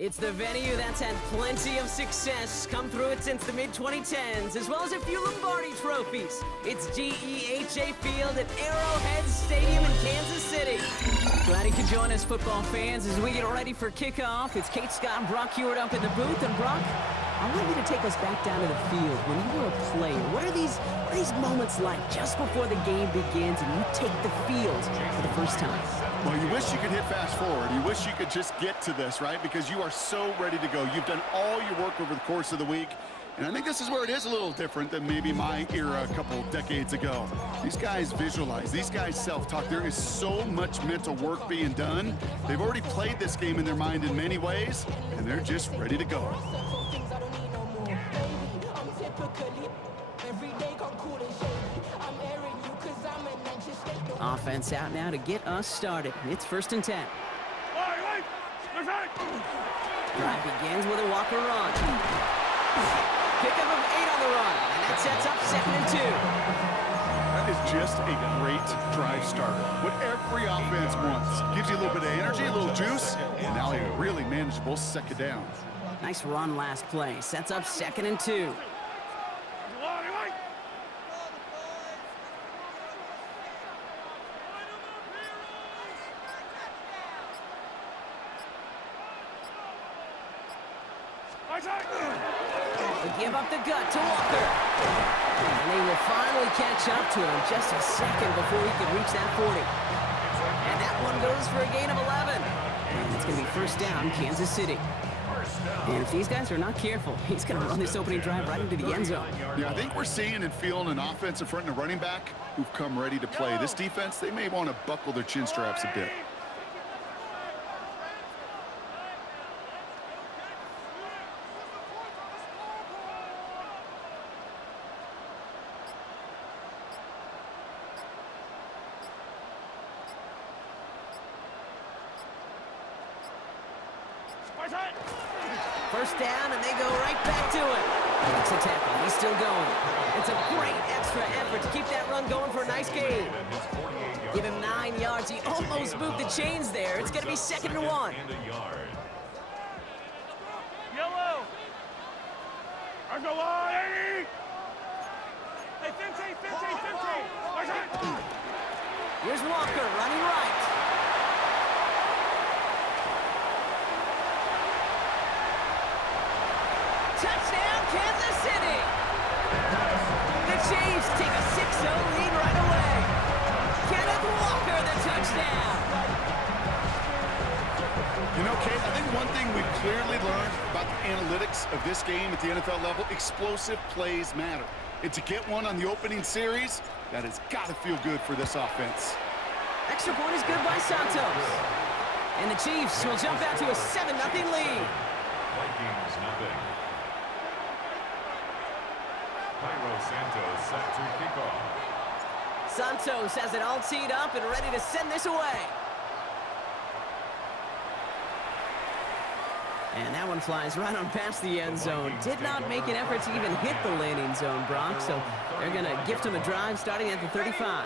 It's the venue that's had plenty of success, come through it since the mid-2010s, as well as a few Lombardi trophies. It's GEHA Field at Arrowhead Stadium in Kansas City. Glad you could join us, football fans, as we get ready for kickoff. It's Kate Scott and Brock Hewitt up in the booth. And Brock, I want you to take us back down to the field. When you were a player, what are these moments like just before the game begins and you take the field for the first time? Well, you wish you could hit fast forward. You wish you could just get to this, right? Because you are so ready to go. You've done all your work over the course of the week. And I think this is where it is a little different than maybe my era a couple decades ago. These guys visualize. These guys self-talk. There is so much mental work being done. They've already played this game in their mind in many ways, and they're just ready to go. Offense out now to get us started. It's 1st and 10. Drive begins with a Walker run. Pickup of 8 on the run, and that sets up 2nd and 2. That is just a great drive starter. What every offense wants. Gives you a little bit of energy, a little juice, and now a really manageable 2nd down. Nice run last play. Sets up 2nd and 2. They give up the gut to Walker. And they will finally catch up to him just a second before he can reach that 40. And that one goes for a gain of 11. And it's going to be 1st down, Kansas City. And if these guys are not careful, he's going to run this opening drive right into the end zone. Yeah, I think we're seeing and feeling an offensive front and a running back who've come ready to play. This defense, they may want to buckle their chin straps a bit. First down, and they go right back to it. Makes a tackle. He's still going. It's a great extra effort to keep that run going for a nice gain. Give him 9 yards. He almost moved the chains there. It's going to be 2nd and 1. Yellow. On the line. Hey, 50. Here's Walker running right. Touchdown, Kansas City! The Chiefs take a 6-0 lead right away. Kenneth Walker, the touchdown. You know, Kate, I think one thing we've clearly learned about the analytics of this game at the NFL level, explosive plays matter. And to get one on the opening series, that has got to feel good for this offense. Extra point is good by Santos. And the Chiefs will jump out to a 7-0 lead. Vikings nothing. Santos set to kick off. Santos has it all teed up and ready to send this away. And that one flies right on past the end zone. Did not make an effort to even hit the landing zone, Brock, so they're going to gift him a drive starting at the 35.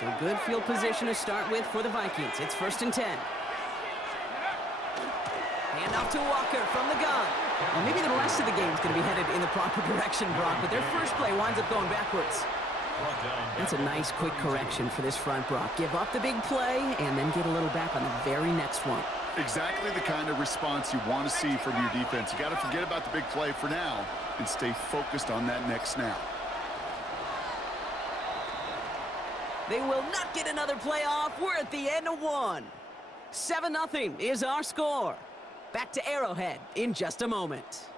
So good field position to start with for the Vikings. It's 1st and 10. Hand off to Walker from the gun. Well, maybe the rest of the game is going to be headed in the proper direction, Brock, but their first play winds up going backwards. That's a nice, quick correction for this front, Brock. Give up the big play and then get a little back on the very next one. Exactly the kind of response you want to see from your defense. You got to forget about the big play for now and stay focused on that next snap. They will not get another play off. We're at the end of one. 7-0 is our score. Back to Arrowhead in just a moment.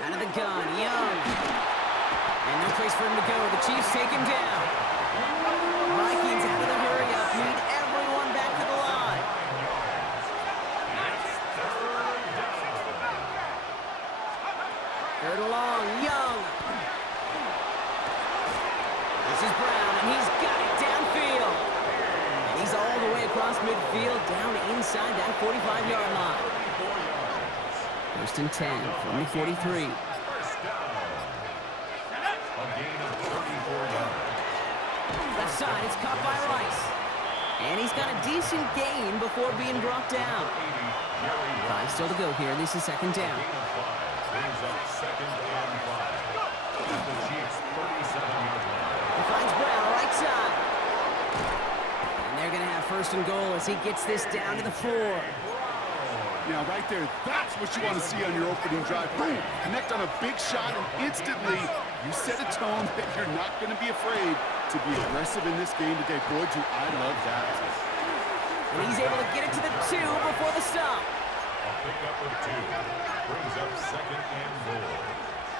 Out of the gun, Young. And no place for him to go. The Chiefs take him down. Vikings out of the hurry-up. Need everyone back to the line. Third and long, Young. This is Brown, and he's got it downfield. And he's all the way across midfield, down inside that 45-yard line. 1st and 10 from the 43. left side. It's caught by Rice. And he's got a decent gain before being brought down. 5 still to go here. This is second down. Brings up second and 5. At the Chiefs' 37-yard line. He finds Brown, right side. And they're going to have first and goal as he gets this down to the 4. Now, right there, that's what you want to see on your opening drive. Boom! Connect on a big shot, and instantly you set a tone that you're not going to be afraid to be aggressive in this game today. Boy, do I love that. And he's able to get it to the 2 before the stop. A pickup of 2. Brings up second and goal.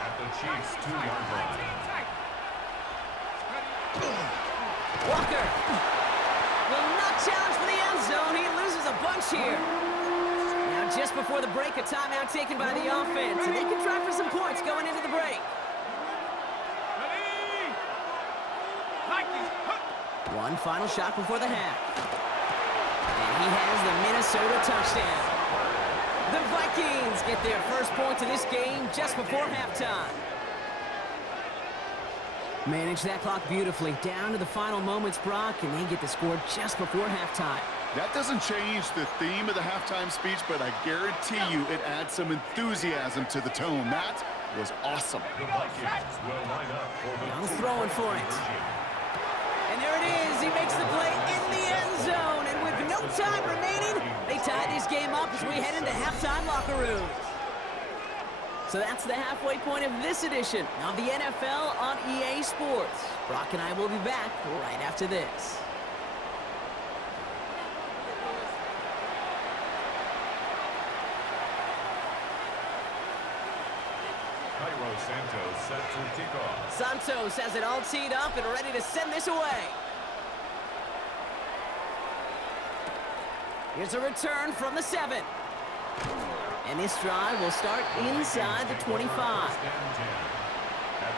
At the Chiefs' 2-yard line. Walker will not challenge for the end zone. He loses a bunch here. Now just before the break, a timeout taken by the offense. And they can try for some points going into the break. One final shot before the half. And he has the Minnesota touchdown. The Vikings get their first points of this game just before halftime. Manage that clock beautifully. Down to the final moments, Brock, and they get the score just before halftime. That doesn't change the theme of the halftime speech, but I guarantee you it adds some enthusiasm to the tone. That was awesome. The Vikings will line up for the Brown's throwing for it. And there it is. He makes the play in the end zone. And with no time remaining, they tie this game up as we head into halftime locker rooms. So that's the halfway point of this edition of the NFL on EA Sports. Brock and I will be back right after this. Santos set to kick off. Santos has it all teed up and ready to send this away. Here's a return from the 7. And this drive will start inside the 25. At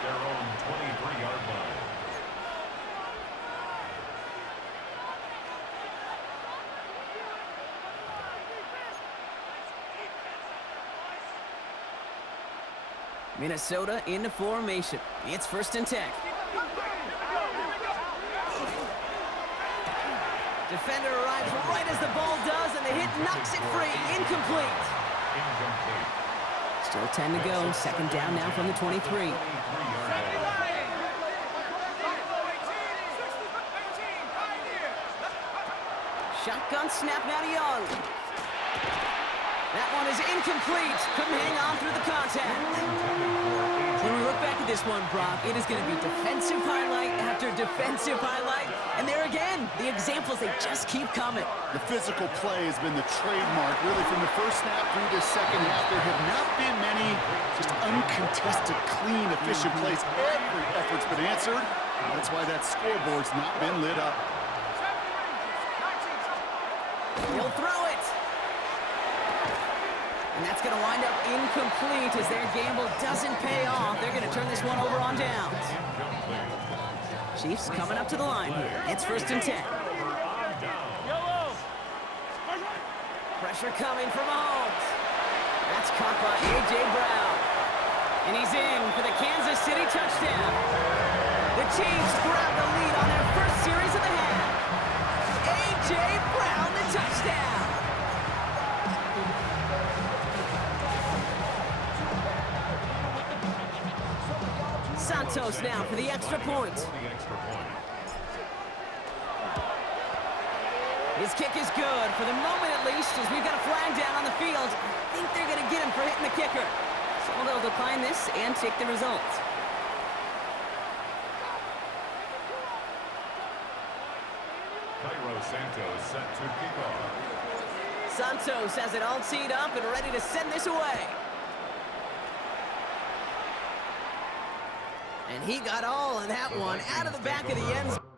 their own 23-yard line. Minnesota into formation. It's first and 10. Defender arrives right as the ball does, and the hit knocks it free. Incomplete. Still 10 to go. Second down now from the 23. Shotgun snap now to Young. That one is incomplete. Couldn't hang on through the contact. When we look back at this one, Brock, it is going to be defensive highlight after defensive highlight. And there again, the examples, they just keep coming. The physical play has been the trademark, really, from the first snap through the second half. There have not been many just uncontested, clean, efficient plays. Every effort's been answered. That's why that scoreboard's not been lit up. He'll throw it. And that's going to wind up incomplete as their gamble doesn't pay off. They're going to turn this one over on downs. Chiefs coming up to the line here. It's first and 10. Pressure coming from Mahomes. That's caught by A.J. Brown. And he's in for the Kansas City touchdown. The Chiefs grab the lead on their first series of the half. A.J. Brown, the touchdown. Santos now for the extra point. His kick is good, for the moment at least, as we've got a flag down on the field. I think they're going to get him for hitting the kicker. So they'll decline this and take the result. Santos set to kick off. Santos has it all teed up and ready to send this away. And he got all of that one out of the back of the end zone.